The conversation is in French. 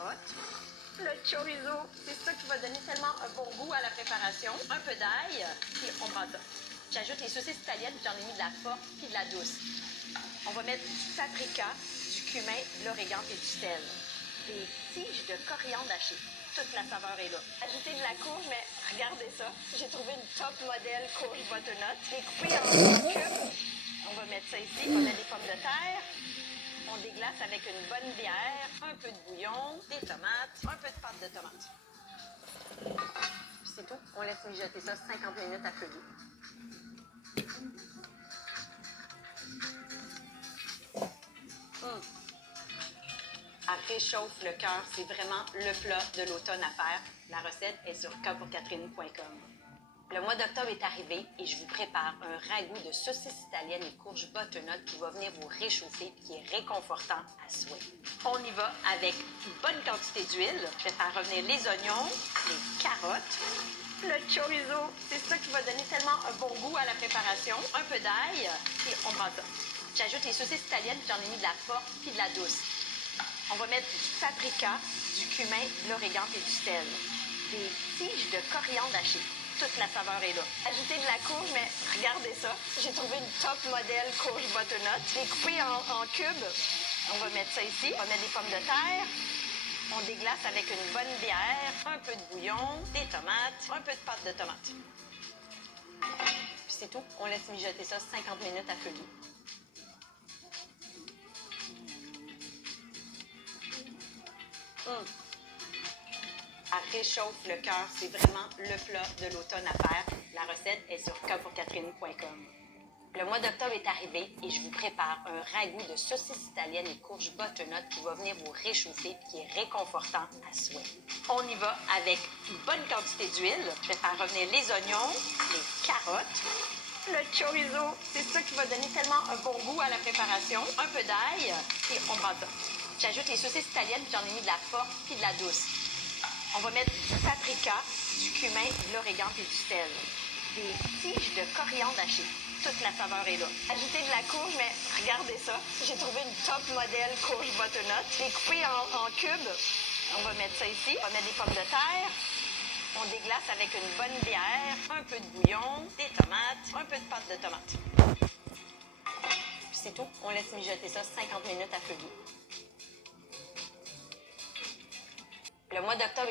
carottes, le chorizo. C'est ça qui va donner tellement un bon goût à la préparation. Un peu d'ail, puis on brasse ça. J'ajoute les saucisses italiennes, j'en ai mis de la forte puis de la douce. On va mettre du paprika, du cumin, de l'origan et du sel. Des tiges de coriandre hachées. Toute la saveur est là. Ajoutez de la courge, mais regardez ça. J'ai trouvé une top modèle courge butternut. Découpée en cubes. On va mettre ça ici. On va mettre des pommes de terre. On déglace avec une bonne bière, un peu de bouillon, des tomates, un peu de pâte de tomate. Puis c'est tout. On laisse mijoter ça 50 minutes à feu doux. Elle réchauffe le cœur. C'est vraiment le plat de l'automne à faire. La recette est sur kpourcatherine.com. Le mois d'octobre est arrivé et je vous prépare un ragoût de saucisses italiennes et courges butternut qui va venir vous réchauffer et qui est réconfortant à souhait. On y va avec une bonne quantité d'huile. Je vais faire revenir les oignons, les carottes, le chorizo. C'est ça qui va donner tellement un bon goût à la préparation. Un peu d'ail et on brasse ça. J'ajoute les saucisses italiennes, j'en ai mis de la forte puis de la douce. On va mettre du paprika, du cumin, de l'origan et du sel. Des tiges de coriandre hachées. Toute la saveur est là. Ajoutez de la courge, mais regardez ça. J'ai trouvé une top modèle courge butternut. Découpée en cubes. On va mettre ça ici. On va mettre des pommes de terre. On déglace avec une bonne bière, un peu de bouillon, des tomates, un peu de pâte de tomate. Puis c'est tout. On laisse mijoter ça 50 minutes à feu doux. Elle réchauffe le cœur. C'est vraiment le plat de l'automne à faire. La recette est sur kpourcatherine.com. Le mois d'octobre est arrivé et je vous prépare un ragoût de saucisses italiennes et courges butternut qui va venir vous réchauffer et qui est réconfortant à souhait. On y va avec une bonne quantité d'huile. Je vais faire revenir les oignons, les carottes, le chorizo. C'est ça qui va donner tellement un bon goût à la préparation. Un peu d'ail et on brasse ça. J'ajoute les saucisses italiennes, j'en ai mis de la forte puis de la douce. On va mettre du paprika, du cumin, de l'origan et du sel. Des tiges de coriandre hachées. Toute la saveur est là. Ajoutez de la courge, mais regardez ça. J'ai trouvé une top modèle courge butternut. Découpée en cubes. On va mettre ça ici. On va mettre des pommes de terre. On déglace avec une bonne bière, un peu de bouillon, des tomates, un peu de pâte de tomate. Puis c'est tout. On laisse mijoter ça 50 minutes à feu doux. Le mois d'octobre